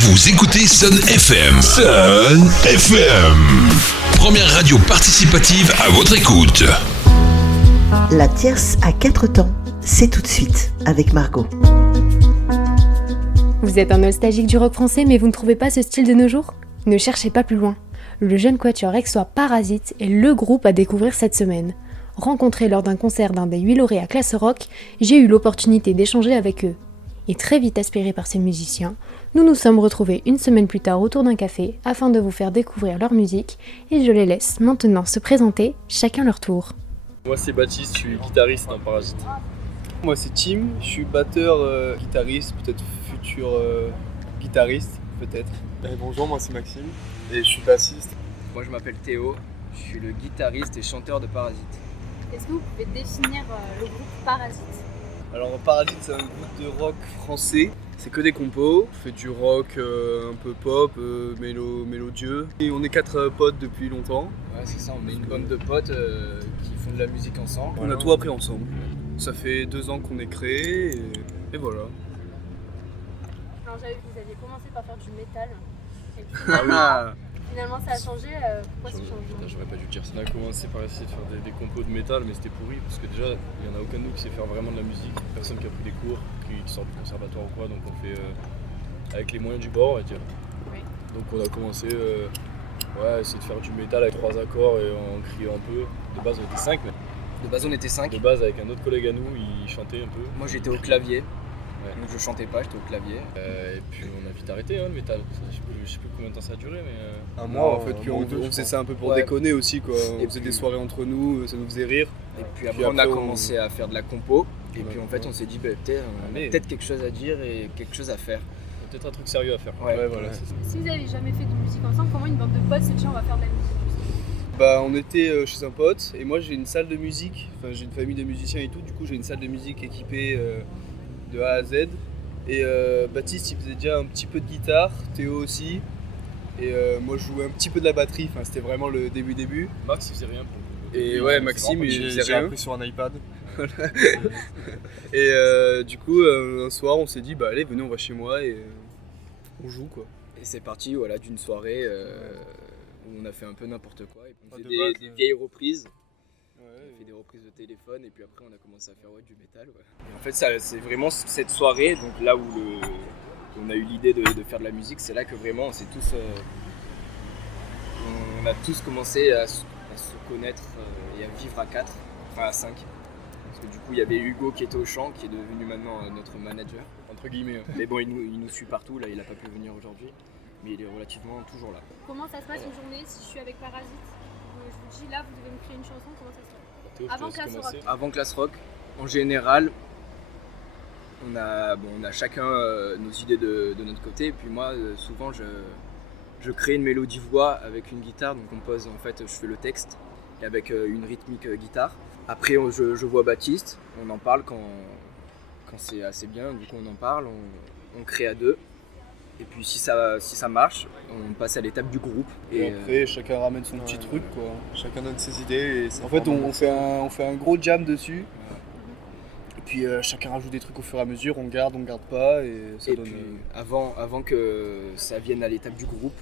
Vous écoutez Sun FM. Sun FM. Première radio participative à votre écoute. La tierce à 4 temps, c'est tout de suite avec Margot. Vous êtes un nostalgique du rock français mais vous ne trouvez pas ce style de nos jours ? Ne cherchez pas plus loin. Le jeune quatuor aixois Parasite est le groupe à découvrir cette semaine. Rencontré lors d'un concert d'un des 8 lauréats Classe Rock, j'ai eu l'opportunité d'échanger avec eux. Et très vite aspirés par ces musiciens, nous nous sommes retrouvés une semaine plus tard autour d'un café afin de vous faire découvrir leur musique et je les laisse maintenant se présenter, chacun leur tour. Moi c'est Baptiste, je suis guitariste dans Parasite. Moi c'est Tim, je suis batteur, guitariste, peut-être futur guitariste, peut-être. Bonjour, moi c'est Maxime et je suis bassiste. Moi je m'appelle Théo, je suis le guitariste et chanteur de Parasite. Est-ce que vous pouvez définir le groupe Parasite ? Alors Parasite c'est un groupe de rock français, c'est que des compos, on fait du rock un peu pop, mélodieux. Et on est 4 potes depuis longtemps. Ouais c'est ça, on est une bande de potes qui font de la musique ensemble. On a tout appris ensemble. Ça fait 2 ans qu'on est créé et voilà. Alors j'avais vu que vous aviez commencé par faire du métal. Et puis, finalement ça a changé, pourquoi ce changement ? J'aurais pas dû dire ça. On a commencé par essayer de faire des compos de métal mais c'était pourri parce que déjà il y en a aucun de nous qui sait faire vraiment de la musique. Personne qui a pris des cours, qui sort du conservatoire ou quoi, donc on fait avec les moyens du bord on va dire. Oui. Donc on a commencé essayer de faire du métal avec 3 accords et en criant un peu. De base on était 5 mais... De base on était 5. De base avec un autre collègue à nous, il chantait un peu. Moi j'étais au clavier. Ouais. Donc je chantais pas, j'étais au clavier. Et puis on a vite arrêté le métal. Je sais plus combien de temps ça a duré mais... Un mois en fait, puis on faisait ça un peu pour déconner aussi quoi. On faisait des soirées entre nous, ça nous faisait rire. Et puis après on a commencé à faire de la compo. Et puis en fait on s'est dit peut-être on a peut-être quelque chose à dire et quelque chose à faire. Peut-être un truc sérieux à faire. Ouais, voilà, c'est ça. Si vous n'avez jamais fait de musique ensemble, comment une bande de potes se dit on va faire de la musique ? On était chez un pote et moi j'ai une salle de musique, enfin j'ai une famille de musiciens et tout, du coup j'ai une salle de musique équipée de A à Z. Et Baptiste il faisait déjà un petit peu de guitare, Théo aussi, et moi je jouais un petit peu de la batterie, enfin c'était vraiment le début. Max il faisait rien pour... Et ouais, Maxime il faisait J'ai rien. appris sur un iPad. Et du coup un soir on s'est dit allez venez on va chez moi et on joue quoi. Et c'est parti d'une soirée où on a fait un peu n'importe quoi. Et puis on faisait de base, des vieilles reprises. Ouais, On a fait des reprises de téléphone et puis après on a commencé à faire du métal. Ouais. Et en fait c'est vraiment cette soirée, donc là où on a eu l'idée de faire de la musique, c'est là que vraiment on s'est tous... on a tous commencé à se connaître et à vivre à 4, enfin à 5. Parce que du coup il y avait Hugo qui était au chant, qui est devenu maintenant notre manager. Entre guillemets. Mais bon il nous suit partout, là il n'a pas pu venir aujourd'hui. Mais il est relativement toujours là. Comment ça se passe une journée si je suis avec Parasite ? Je vous dis là vous devez me créer une chanson, comment ça se passe ? Théo, Avant je te laisse Classe commencer. Rock. Avant Classe Rock, en général, on a chacun nos idées de notre côté. Et puis moi, souvent, je crée une mélodie voix avec une guitare. Donc on pose, en fait, je fais le texte et avec une rythmique guitare. Après, je vois Baptiste, on en parle quand c'est assez bien. Du coup, on en parle, on crée à 2. Et puis si ça marche, on passe à l'étape du groupe. Et après chacun ramène son petit truc quoi. Chacun donne ses idées et ça En fait forme on fait un gros jam dessus. Et puis chacun rajoute des trucs au fur et à mesure, on garde pas et ça donne... Puis avant que ça vienne à l'étape du groupe,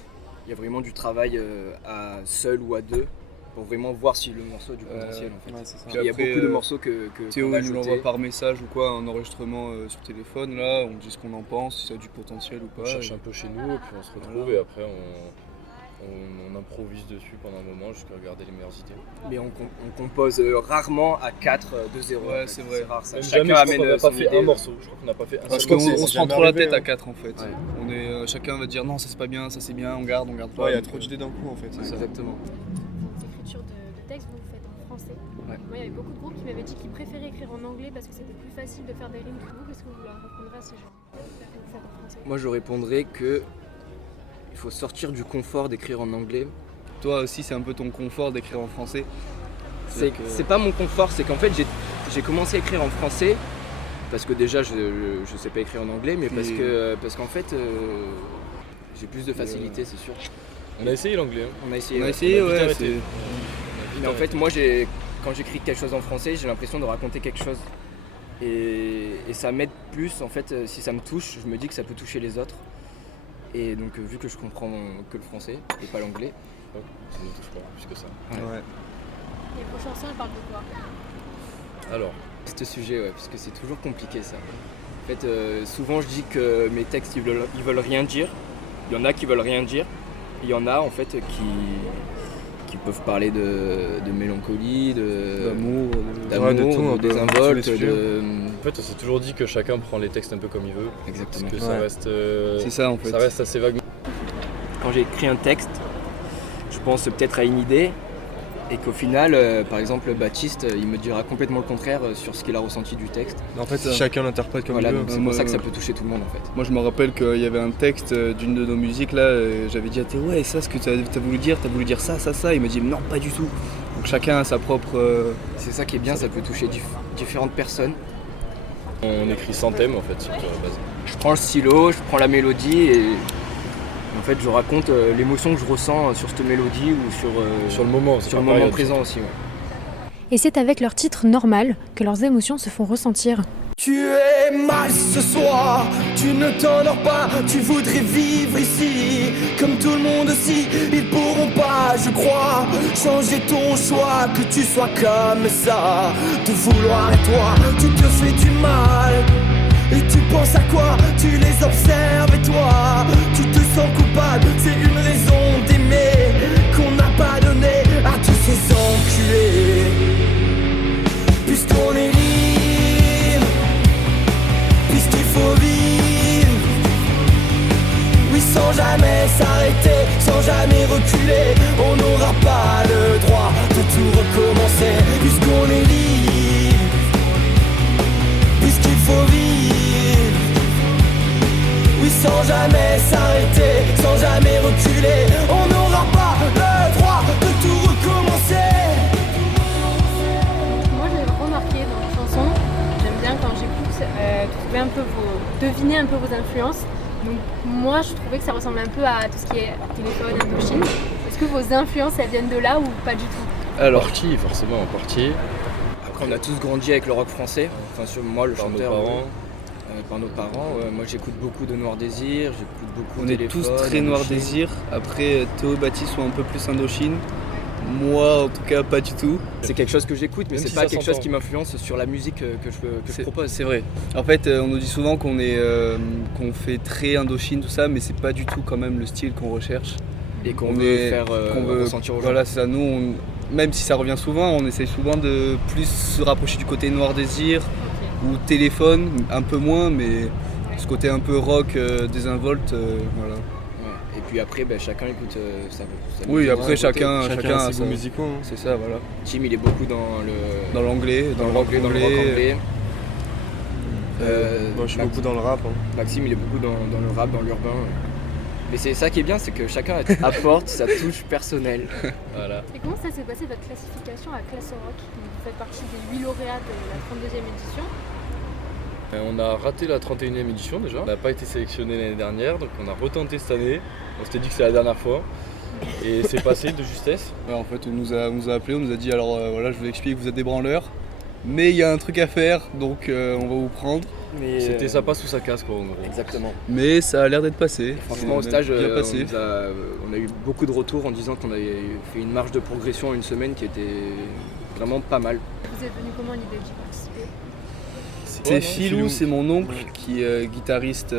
il y a vraiment du travail à seul ou à 2 pour vraiment voir si le morceau a du potentiel en fait. Ouais, c'est ça. Il y a beaucoup de morceaux que Théo qu'on a il nous ajoutés. l'envoie par message ou quoi, un enregistrement sur téléphone là, on dit ce qu'on en pense, si ça a du potentiel ou On pas. cherche un peu chez nous et puis on se retrouve Voilà. et après on improvise dessus pendant un moment jusqu'à regarder les meilleures idées. Mais on compose rarement à 4 de 0. Ouais, c'est vrai. rare ça. Même Chacun jamais, je crois amène qu'on n'a son pas fait idée. un morceau. Je crois qu'on n'a pas fait un Parce seul qu'on morceau. on se prend jamais trop la arrivé, tête à hein. 4 en fait. Ouais. On est, chacun va dire non ça c'est pas bien, ça c'est bien, on garde pas. Ouais, il y a Donc, trop d'idées d'un coup en fait, c'est ça. Exactement. Vos écritures de textes, vous faites en français. Ouais. Moi, il y avait beaucoup de groupes qui m'avaient dit qu'ils préféraient écrire en anglais parce que c'était plus facile de faire des rimes que vous. Qu'est-ce que vous leur répondrez à ces gens qui faites en français ? Moi je répondrais que il faut sortir du confort d'écrire en anglais. Toi aussi c'est un peu ton confort d'écrire en français. C'est pas mon confort, c'est qu'en fait j'ai commencé à écrire en français parce que déjà je sais pas écrire en anglais, mais parce qu'en fait j'ai plus de facilité, c'est sûr. On a essayé l'anglais. On a essayé. On a essayé, on a vite ouais. arrêté. Mais en fait, moi, quand j'écris quelque chose en français, j'ai l'impression de raconter quelque chose. Et ça m'aide plus, en fait, si ça me touche, je me dis que ça peut toucher les autres. Et donc vu que je comprends que le français et pas l'anglais. Ça ne touche pas plus que ça. Ouais. Et vos chansons, elles parlent de quoi? Alors, C'est ce sujet, ouais, parce que c'est toujours compliqué ça. En fait, souvent je dis que mes textes ils veulent rien dire. Il y en a qui veulent rien dire. Il y en a en fait qui peuvent parler de mélancolie, D'amour, d'amour, de tout, un de peu, désinvolte, tous les sujets. en fait, on s'est toujours dit que chacun prend les textes un peu comme il veut. Exactement. Parce que ça reste, C'est ça en fait. ça reste assez vague. Quand j'ai écrit un texte, je pense peut-être à une idée et qu'au final, par exemple, Baptiste, il me dira complètement le contraire sur ce qu'il a ressenti du texte. En fait, chacun l'interprète comme Voilà, il veut. donc c'est pour ça que ça peut toucher tout le monde en fait. Moi je me rappelle qu'il y avait un texte d'une de nos musiques là, j'avais dit à Théo, ouais, ça ce que t'as voulu dire ça. Il m'a dit non, pas du tout. Donc chacun a sa propre. C'est ça qui est bien, ça peut toucher différentes personnes. On écrit sans thème en fait, sur la base. Je prends le stylo, je prends la mélodie et en fait je raconte l'émotion que je ressens sur cette mélodie ou Sur le moment, c'est sur pas le moment pareil, présent aussi. Ouais. Et c'est avec leur titre normal que leurs émotions se font ressentir. Tu es mal ce soir, tu ne t'endors pas, tu voudrais vivre ici, comme tout le monde aussi, ils pourront pas, je crois, changer ton choix, que tu sois comme ça, de vouloir et toi, tu te fais du mal, et tu penses à quoi, tu les observes et toi, tu te sens coupable, c'est une raison d'aimer, qu'on n'a pas donné à tous ces enculés, puisqu'on est libre. Puisqu'il faut vivre, oui, sans jamais s'arrêter, sans jamais reculer, on n'aura pas le droit de tout recommencer. Puisqu'on est libre, puisqu'il faut vivre, oui, sans jamais s'arrêter, sans jamais reculer, on n'aura pas le droit de tout recommencer. Moi, je l'ai remarqué dans vos chansons. J'aime bien quand j'écoute deviner un peu vos influences. Donc moi, je trouvais que ça ressemble un peu à tout ce qui est téléphone, Indochine. Est-ce que vos influences, elles viennent de là ou pas du tout? Alors, partie, forcément, en partie. Après on a tous grandi avec le rock français, enfin sur moi le Par nos chanteur. parents. Par nos parents, ouais. Moi j'écoute beaucoup de Noir Désir, j'écoute beaucoup On de est Téléphone, tous très Noir Indochine. Désir. Après Théo et Baptiste sont un peu plus Indochine. Moi en tout cas pas du tout. C'est quelque chose que j'écoute, mais Même c'est si pas ça quelque chose s'entend. qui m'influence sur la musique que je propose. C'est vrai. En fait on nous dit souvent qu'on fait très Indochine tout ça, mais c'est pas du tout quand même le style qu'on recherche. Et qu'on On veut est- faire qu'on veut- ressentir aux gens. Voilà, c'est ça. Nous, même si ça revient souvent, on essaye souvent de plus se rapprocher du côté Noir Désir Ok. ou Téléphone, un peu moins, mais ce côté un peu rock, désinvolte, voilà. Ouais. Et puis après, chacun écoute sa Oui, musique après de son côté. chacun a a ses goûts son- musicaux. Hein. C'est ça, voilà. Tim, il est beaucoup dans l'anglais, dans le rock dans le rock anglais. Moi, je suis Max- beaucoup dans le rap. Hein. Maxime, il est beaucoup dans le rap, dans l'urbain. Mais c'est ça qui est bien, c'est que chacun apporte sa touche personnelle. Voilà. Et comment ça s'est passé votre classification à Classe Rock? Vous faites partie des 8 lauréats de la 32e édition. On a raté la 31e édition déjà. On n'a pas été sélectionné l'année dernière, donc on a retenté cette année. On s'était dit que c'était la dernière fois. Et c'est passé de justesse. Ouais, en fait, on nous a appelé, on nous a dit alors voilà, je vous explique, vous êtes des branleurs, mais il y a un truc à faire, donc on va vous prendre. Mais C'était ça passe ou ça casse quoi en gros. Exactement. Mais ça a l'air d'être passé. Franchement, au C'est stage, bien passé. on a eu beaucoup de retours en disant qu'on avait fait une marge de progression en une semaine qui était vraiment pas mal. Vous êtes venu comment l'idée d'y participer? C'est Philou, c'est mon oncle qui est guitariste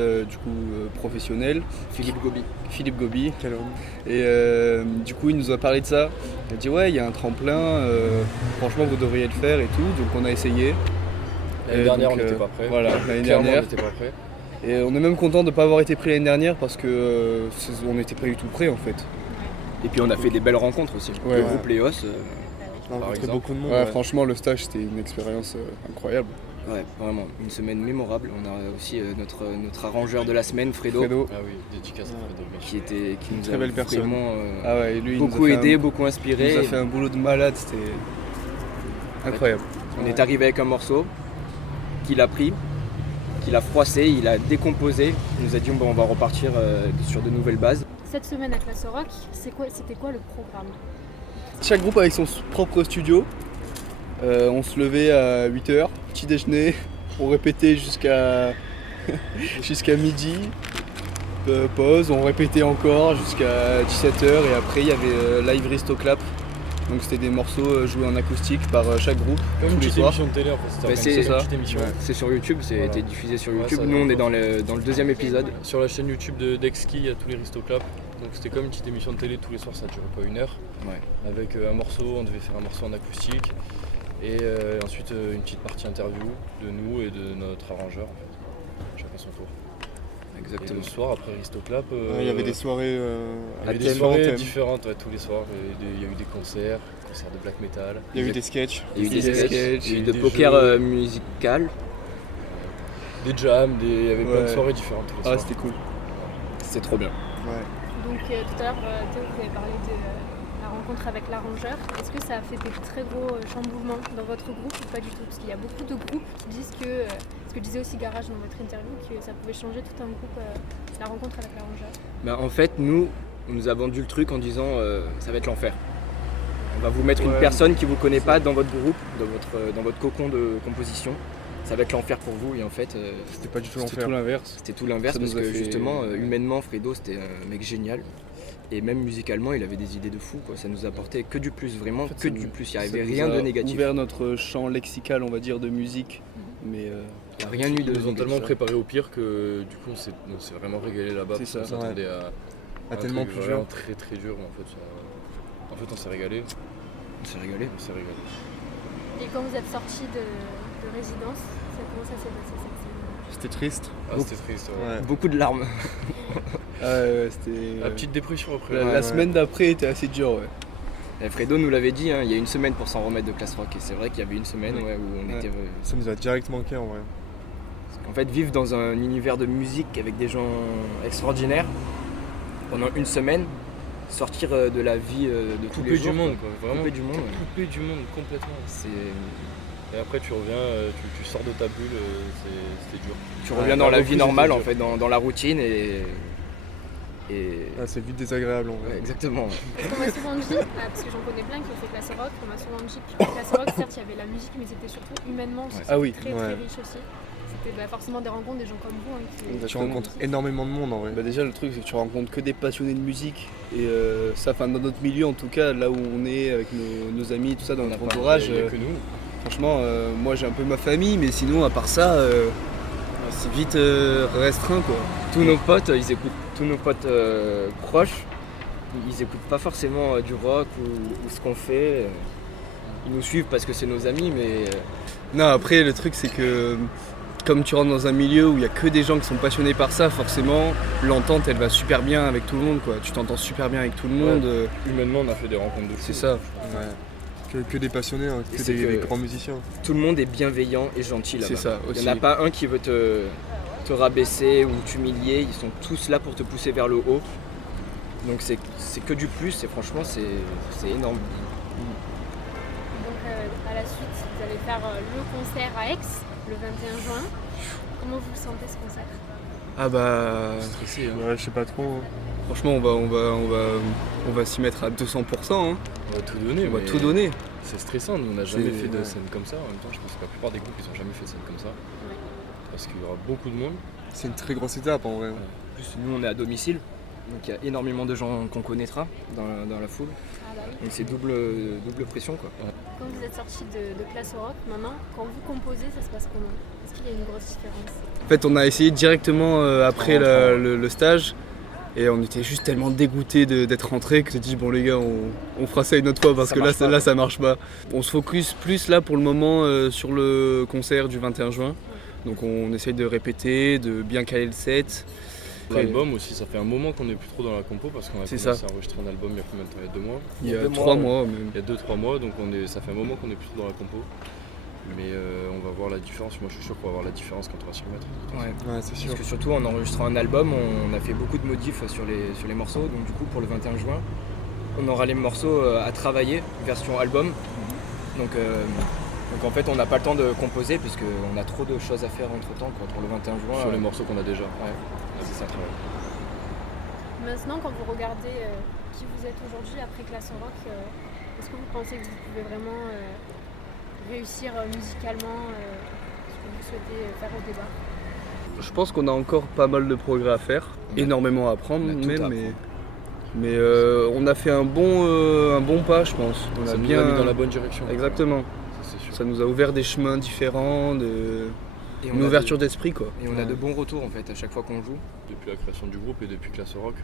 professionnel. Philippe Gobi. Philippe Gobi. Quel homme. Et du coup, il nous a parlé de ça. Il a dit ouais, il y a un tremplin, franchement, vous devriez le faire et tout. Donc on a essayé. L'année dernière on n'était pas prêt. Voilà, l'année Clairement, dernière. on n'était pas prêt. Et on est même content de ne pas avoir été pris l'année dernière parce que on n'était pas du tout prêt en fait. Et puis on a fait des belles rencontres aussi. Ouais. Le groupe Léos. On a rencontré exemple. beaucoup de monde. Ouais, ouais. franchement, le stage c'était une expérience incroyable. Ouais, vraiment, une semaine mémorable. On a aussi notre arrangeur de la semaine, Fredo, Fredo. Ah oui, dédicace à Fredo. qui nous Très a belle personne. vraiment Ah ouais, et lui, il nous a beaucoup fait aidé, un- beaucoup Il inspiré. nous a fait un boulot de malade, c'était incroyable. On est arrivé avec un morceau qu'il a pris, qu'il a froissé, il a décomposé. Il nous a dit bon, on va repartir sur de nouvelles bases. Cette semaine à Classe Rock, c'était quoi le programme? Chaque groupe avec son propre studio. On se levait à 8h, petit déjeuner, on répétait jusqu'à jusqu'à midi. pause, on répétait encore jusqu'à 17h et après il y avait live Ristoclap. Donc c'était des morceaux joués en acoustique par chaque groupe. Comme une tous les petite soirs. émission de télé en fait. C'est ça. Une petite émission. C'est sur YouTube, c'est Voilà. été diffusé sur Ouais, YouTube. ça Nous, on est dépend. dans le deuxième épisode. Sur la chaîne YouTube de Dexki, il y a tous les Ristoclap. Donc c'était comme une petite émission de télé tous les soirs, ça durait pas 1 heure. Ouais. Avec un morceau, on devait faire un morceau en acoustique. Et ensuite une petite partie interview de nous et de notre arrangeur en fait. Chacun son tour. Et Exactement. le soir après Ristoclap, Il y avait des soirées il y avait à des thème. soirées différentes ouais, tous les soirs. Il y a eu des concerts de black metal. Il y a eu des sketchs. Il y a eu des Des sketchs, sketchs, il y a eu des de poker jeux. musical. Des jams, il y avait plein de Ouais. soirées différentes tous les Ah soirs. c'était cool. C'était trop bien. Ouais. Donc tout à l'heure, Théo, vous avez parlé de la rencontre avec l'arrangeur. Est-ce que ça a fait des très gros chamboulements dans votre groupe ou pas du tout? Parce qu'il y a beaucoup de groupes qui disent que, ce que disait aussi Garage dans votre interview, que ça pouvait changer tout un groupe, la rencontre avec l'arrangeur. Bah, en fait, nous, on nous a vendu le truc en disant ça va être l'enfer. On va vous mettre une Ouais. personne qui vous connaît pas dans votre groupe, dans votre cocon de composition. Ça va être l'enfer pour vous et en fait C'était pas du tout C'était l'enfer. tout l'inverse. c'était tout l'inverse Ça parce nous a que fait- justement humainement Fredo c'était un mec génial et même musicalement il avait des idées de fou quoi. Ça nous apportait que du plus, vraiment En fait, que ça du nous- plus, il n'y Ça avait nous rien a de négatif. ouvert notre champ lexical, on va dire, de musique. Mais Il n'y a rien eu de Ils nous ont tellement négatif. préparé au pire que du coup on s'est vraiment régalé là-bas. C'est parce ça. qu'on s'attendait à Ah, un tellement truc plus vraiment dur. très très dur. Mais en fait on s'est régalé. On s'est régalé. On s'est régalé. Et quand vous êtes sorti de résidence, comment ça s'est passé cette semaine? C'était triste. Ah c'était triste. Ouais. Ouais. Beaucoup de larmes. c'était. La petite dépression après. La, Ouais, la ouais. semaine d'après était assez dure, ouais. Et Fredo nous l'avait dit, hein, il y a une semaine pour s'en remettre de classe rock et c'est vrai qu'il y avait une semaine Ouais. où on Ouais. était... Ça nous a direct manqué en vrai. En fait, vivre dans un univers de musique avec des gens extraordinaires pendant une semaine, sortir de la vie de tous Coupé les du jours, monde quoi. Vraiment. coupé du monde. Coupé du monde complètement. C'est... Et après tu reviens, tu sors de ta bulle, c'était dur. Tu Ouais, reviens dans la la vie reprise normale était en dure. fait, dans la routine et Ah, c'est vite désagréable en vrai. ouais, exactement. Parce qu'on m'a souvent dit, parce que j'en connais plein qui ont fait classe rock, on m'a souvent dit que classe rock, certes il y avait la musique, mais c'était surtout humainement aussi, Ouais. Ah oui. très Ouais. très riche aussi. C'était forcément des rencontres, des gens comme vous. Qui... Tu Exactement. rencontres énormément de monde en vrai. Bah déjà le truc c'est que tu rencontres que des passionnés de musique et ça, enfin dans notre milieu en tout cas, là où on est avec nos amis, tout ça, dans notre entourage, Il y a que nous. franchement moi j'ai un peu ma famille, mais sinon à part ça, c'est vite restreint quoi. Tous nos potes, ils écoutent, tous nos potes proches, ils écoutent pas forcément du rock ou ce qu'on fait. Ils nous suivent parce que c'est nos amis, mais Non, après le truc c'est que comme tu rentres dans un milieu où il y a que des gens qui sont passionnés par ça, forcément l'entente elle va super bien avec tout le monde quoi. Tu t'entends super bien avec tout le monde, Humainement on a fait des rencontres de fou. c'est ça. Ouais. Que des passionnés, hein, que C'est des que- grands musiciens. tout le monde est bienveillant et gentil là-bas. C'est ça Il aussi. n'y en a pas un qui veut te rabaisser ou t'humilier, ils sont tous là pour te pousser vers le haut. Donc c'est que du plus et franchement c'est énorme. Donc à la suite, vous allez faire le concert à Aix le 21 juin. Comment vous le sentez ce concert? Ah bah Stressé, hein. Ouais, je sais pas trop. franchement on va s'y mettre à 200%, hein. On va tout donner. On va mais tout donner. C'est stressant, nous on n'a jamais C'est- fait de ouais. scène comme ça. En même temps, je pense que la plupart des groupes ils ont jamais fait de scène comme ça. Parce qu'il y aura beaucoup de monde. C'est une très grosse étape en vrai. En plus nous on est à domicile, donc il y a énormément de gens qu'on connaîtra dans la foule. Ah bah oui. Donc c'est double pression quoi. Quand vous êtes sorti de classe rock, maintenant, quand vous composez, ça se passe comment? Est-ce qu'il y a une grosse différence? En fait on a essayé directement après En rentrant. le stage. Et on était juste tellement dégoûtés d'être rentrés que j'ai dit bon les gars on fera ça une autre fois parce Ça que là, marche pas. là ça marche pas. On se focus plus là pour le moment sur le concert du 21 juin. Donc on essaye de répéter, de bien caler le set. Après, L'album aussi, ça fait un moment qu'on n'est plus trop dans la compo parce qu'on a C'est commencé ça. à enregistrer un album il y a combien de temps? Il y a 2 mois. il y a 2 3 mois, mois même. Il y a 2-3 mois, donc ça fait un moment qu'on n'est plus trop dans la compo. Mais on va voir la différence. Moi je suis sûr qu'on va voir la différence quand on va s'y remettre. Ouais. Ouais, c'est sûr. Parce que surtout en enregistrant un album, on a fait beaucoup de modifs sur les morceaux. Donc du coup pour le 21 juin, on aura les morceaux à travailler, version album. Donc en fait on n'a pas le temps de composer puisqu'on a trop de choses à faire entre temps pour le 21 juin. Sur les morceaux qu'on a déjà. Ouais. C'est ça. Maintenant, quand vous regardez qui vous êtes aujourd'hui après classe rock, est-ce que vous pensez que vous pouvez vraiment réussir musicalement ce que vous souhaitez faire au départ? Je pense qu'on a encore pas mal de progrès à faire, énormément à apprendre même, mais on a fait un bon pas, je pense. On Ça a nous bien a mis dans la bonne direction. Exactement. Ça, c'est sûr. Ça nous a ouvert des chemins différents, Et une ouverture d'esprit quoi. Et on a de bons retours en fait à chaque fois qu'on joue. Depuis la création du groupe et depuis Classe Rock,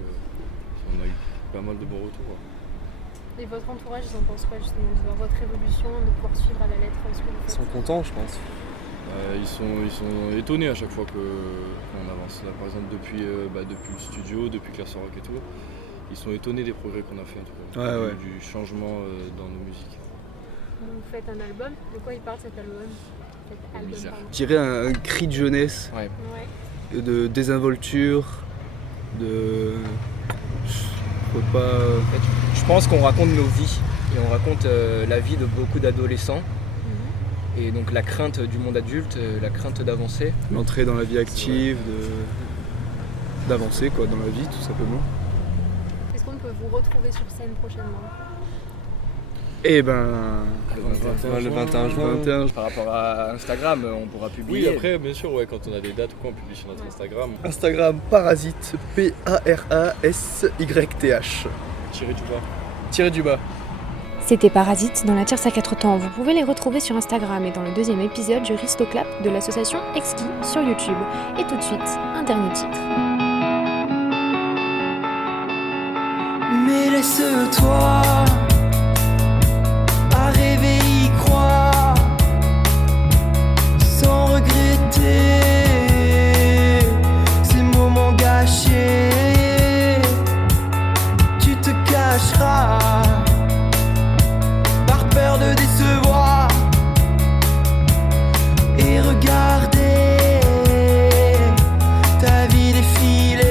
on a eu pas mal de bons retours. Et votre entourage, ils en pensent quoi justement de voir votre évolution, de pouvoir suivre à la lettre ce que vous Ils faites? sont contents, je pense. Ils sont étonnés à chaque fois qu'on avance. Là, par exemple, depuis le studio, depuis Classe Rock et tout, ils sont étonnés des progrès qu'on a fait en tout cas, du changement dans nos musiques. Vous faites un album, de quoi il parle cet album? Misère. Je dirais un cri de jeunesse, Ouais. de désinvolture, de... Je peux pas... En fait, je pense qu'on raconte nos vies et on raconte la vie de beaucoup d'adolescents. Et donc la crainte du monde adulte, la crainte d'avancer. L'entrée dans la vie active, d'avancer quoi, dans la vie tout simplement. Est-ce qu'on peut vous retrouver sur scène prochainement? Eh ben... Le 21 juin. Par rapport à Instagram, on pourra publier. Oui, après, bien sûr, quand on a des dates ou quoi, on publie sur notre Instagram. Instagram Parasite, P-A-R-A-S-Y-T-H. Tiré du bas. C'était Parasite dans la tierce à 4 temps. Vous pouvez les retrouver sur Instagram et dans le 2e épisode du Ristoclap de l'association Exki sur YouTube. Et tout de suite, un dernier titre. Mais laisse-toi à rêver, y croire, sans regretter ces moments gâchés. Tu te cacheras par peur de décevoir et regarder ta vie défiler.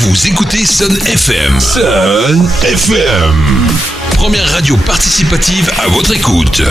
Vous écoutez Sun FM. Sun FM. Première radio participative à votre écoute.